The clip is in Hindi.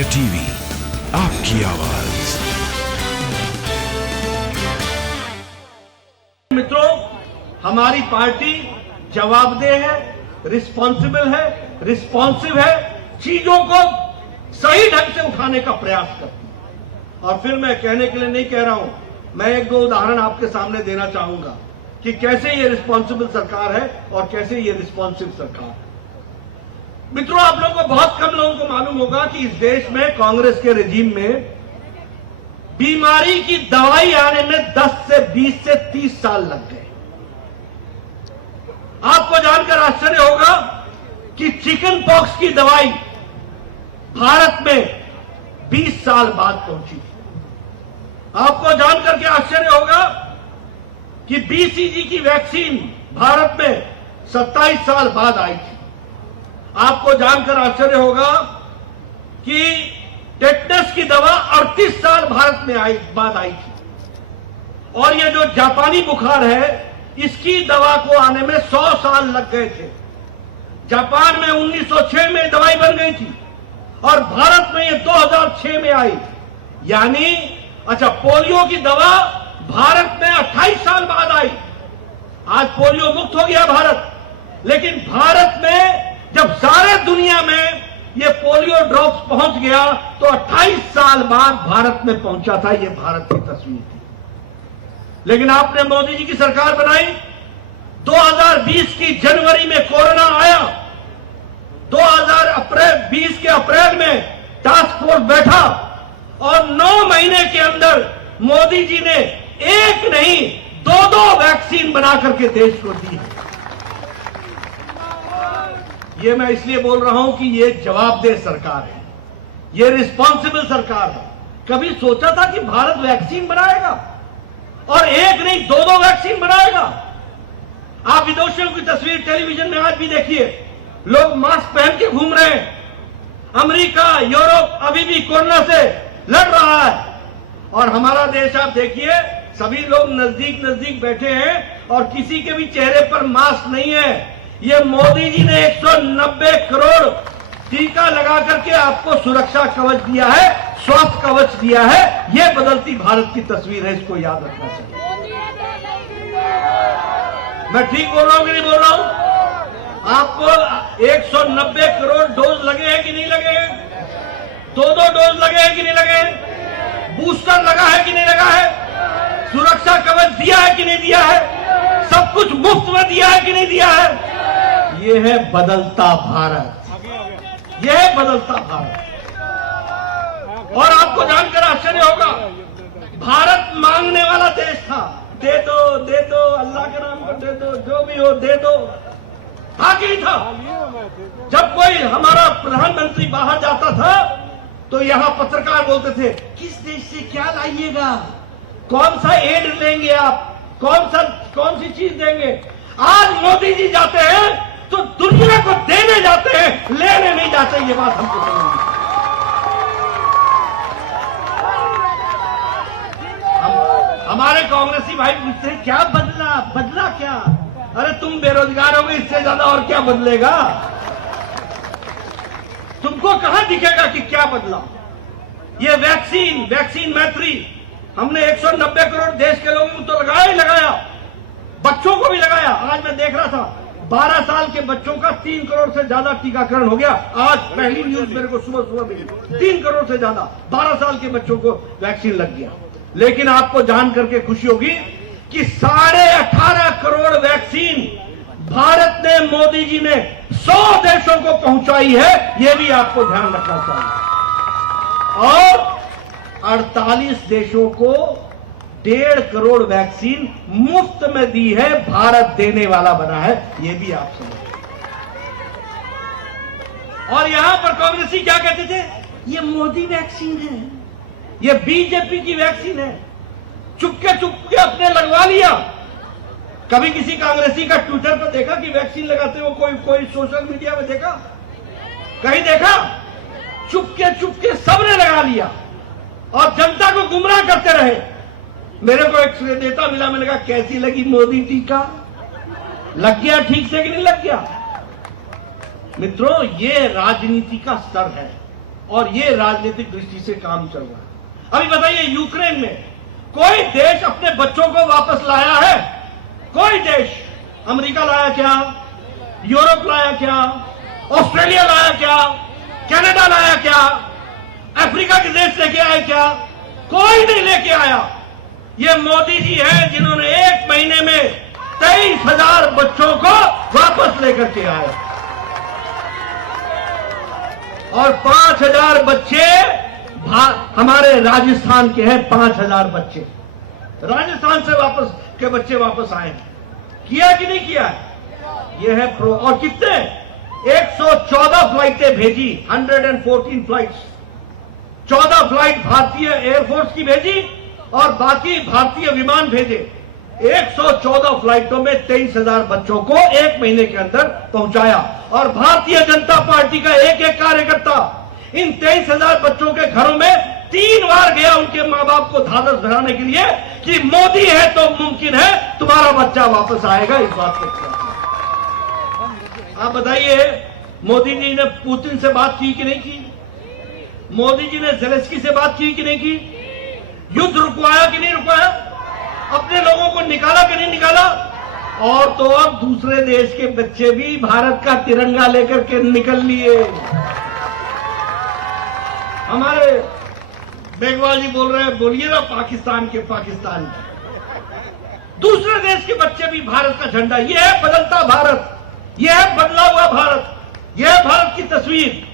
इंडिया टीवी, आपकी आवाज। मित्रों, हमारी पार्टी जवाबदेह है, रिस्पॉन्सिबल है, रिस्पॉन्सिव है, चीजों को सही ढंग से उठाने का प्रयास करती है। और फिर मैं कहने के लिए नहीं कह रहा हूं, मैं एक दो उदाहरण आपके सामने देना चाहूंगा कि कैसे ये रिस्पॉन्सिबल सरकार है और कैसे ये रिस्पॉन्सिव सरकार है। मित्रों, आप लोगों को, बहुत कम लोगों को मालूम होगा कि इस देश में कांग्रेस के रेजिम में बीमारी की दवाई आने में 10 से 20 से 30 साल लग गए। आपको जानकर आश्चर्य होगा कि चिकन पॉक्स की दवाई भारत में 20 साल बाद पहुंची थी। आपको जानकर के आश्चर्य होगा कि बीसीजी की वैक्सीन भारत में 27 साल बाद आई थी। आपको जानकर आश्चर्य होगा कि टेटनस की दवा 38 साल भारत में बाद आई थी। और ये जो जापानी बुखार है, इसकी दवा को आने में 100 साल लग गए थे। जापान में 1906 में दवाई बन गई थी और भारत में ये 2006 में आई। यानी पोलियो की दवा भारत में 28 साल बाद आई। आज पोलियो मुक्त हो गया भारत, लेकिन भारत में जब सारे दुनिया में ये पोलियो ड्रॉप्स पहुंच गया तो 28 साल बाद भारत में पहुंचा था। ये भारत की तस्वीर थी। लेकिन आपने मोदी जी की सरकार बनाई, 2020 की जनवरी में कोरोना आया, 2020 के अप्रैल में टास्क फोर्स बैठा और 9 महीने के अंदर मोदी जी ने एक नहीं 2-2 वैक्सीन बना करके देश को दी। ये मैं इसलिए बोल रहा हूं कि ये जवाबदेह सरकार है, ये रिस्पॉन्सिबल सरकार है। कभी सोचा था कि भारत वैक्सीन बनाएगा और एक नहीं 2-2 वैक्सीन बनाएगा? आप विदेशियों की तस्वीर टेलीविजन में आज भी देखिए, लोग मास्क पहन के घूम रहे हैं। अमेरिका, यूरोप अभी भी कोरोना से लड़ रहा है और हमारा देश आप देखिए, सभी लोग नजदीक नजदीक बैठे हैं और किसी के भी चेहरे पर मास्क नहीं है। ये मोदी जी ने 190 करोड़ टीका लगा करके आपको सुरक्षा कवच दिया है, स्वास्थ्य कवच दिया है। ये बदलती भारत की तस्वीर है, इसको याद रखना चाहिए। मैं ठीक बोल रहा हूं कि नहीं बोल रहा हूं? आपको 190 करोड़ डोज लगे हैं कि नहीं लगे हैं? 2-2 डोज लगे हैं कि नहीं लगे हैं? बूस्टर लगा है कि नहीं लगा है? सुरक्षा कवच दिया है कि नहीं दिया है? सब कुछ मुफ्त में दिया है कि नहीं दिया है? ये है बदलता भारत, ये है बदलता भारत। और आपको जानकर आश्चर्य होगा, भारत मांगने वाला देश था। दे दो, दे दो, अल्लाह के नाम पर दे दो, जो भी हो दे दो। था कि नहीं था? जब कोई हमारा प्रधानमंत्री बाहर जाता था तो यहां पत्रकार बोलते थे, किस देश से क्या लाइएगा, कौन सा एड लेंगे आप, कौन सी चीज देंगे? आज मोदी जी जाते हैं तो दुनिया को देने जाते हैं, लेने नहीं जाते। ये बात हमको समझनी। हमारे कांग्रेसी भाई पूछते हैं, क्या बदला क्या? अरे तुम बेरोजगार हो गए, इससे ज्यादा और क्या बदलेगा? तुमको कहां दिखेगा कि क्या बदला? ये वैक्सीन मैत्री हमने 190 करोड़ देश के लोगों को तो लगाया ही लगाया, बच्चों को भी लगाया। आज मैं देख रहा था 12 साल के बच्चों का 3 करोड़ से ज्यादा टीकाकरण हो गया। आज पहली न्यूज मेरे को सुबह मिली, 3 करोड़ से ज्यादा 12 साल के बच्चों को वैक्सीन लग गया। लेकिन आपको जान करके खुशी होगी कि 18.5 करोड़ वैक्सीन भारत ने, मोदी जी ने 100 देशों को पहुंचाई है। यह भी आपको ध्यान रखना चाहिए। और 48 देशों को 1.5 करोड़ वैक्सीन मुफ्त में दी है, भारत देने वाला बना है। यह भी आप समझिए। और यहां पर कांग्रेसी क्या कहते थे, ये मोदी वैक्सीन है, ये बीजेपी की वैक्सीन है। चुपके अपने लगवा लिया। कभी किसी कांग्रेसी का ट्विटर पर देखा कि वैक्सीन लगाते हो? कोई सोशल मीडिया में देखा? कहीं देखा? चुपके सबने लगा लिया और जनता को गुमराह करते रहे। मेरे को एक नेता मिला, मैंने कहा कैसी लगी मोदी टीका? लग गया ठीक से कि नहीं लग गया? मित्रों, ये राजनीति का स्तर है और ये राजनीतिक दृष्टि से काम चल रहा है। अभी बताइए, यूक्रेन में कोई देश अपने बच्चों को वापस लाया है? कोई देश? अमेरिका लाया क्या? यूरोप लाया क्या? ऑस्ट्रेलिया लाया क्या? कनाडा लाया क्या? अफ्रीका के देश लेके आए क्या? कोई नहीं लेके आया। ये मोदी जी हैं जिन्होंने एक महीने में 23,000 बच्चों को वापस लेकर के आए, और 5,000 बच्चे हमारे राजस्थान के हैं। 5,000 बच्चे राजस्थान से वापस के बच्चे वापस आए। किया कि नहीं किया? ये है प्रो। और कितने? 114 फ्लाइटें भेजी, 114 फ्लाइट्स। 14 फ्लाइट भारतीय एयरफोर्स की भेजी और बाकी भारतीय विमान भेजे। 114 फ्लाइटों में 23,000 बच्चों को एक महीने के अंदर पहुंचाया। और भारतीय जनता पार्टी का एक एक कार्यकर्ता इन 23,000 बच्चों के घरों में 3 बार गया उनके मां बाप को ढांढस बंधाने के लिए कि मोदी है तो मुमकिन है तुम्हारा बच्चा वापस आएगा। इस बात को आप बताइए, मोदी जी ने पुतिन से बात की कि नहीं की? मोदी जी ने ज़ेलेंस्की से बात की कि नहीं की? युद्ध रुकवाया कि नहीं रुकवाया? अपने लोगों को निकाला कि नहीं निकाला? और तो अब दूसरे देश के बच्चे भी भारत का तिरंगा लेकर के निकल लिए। हमारे बेगवाल जी बोल रहे हैं, बोलिए ना पाकिस्तान के पाकिस्तान के। दूसरे देश के बच्चे भी भारत का झंडा। यह है बदलता भारत, यह है बदला हुआ भारत, यह है भारत की तस्वीर।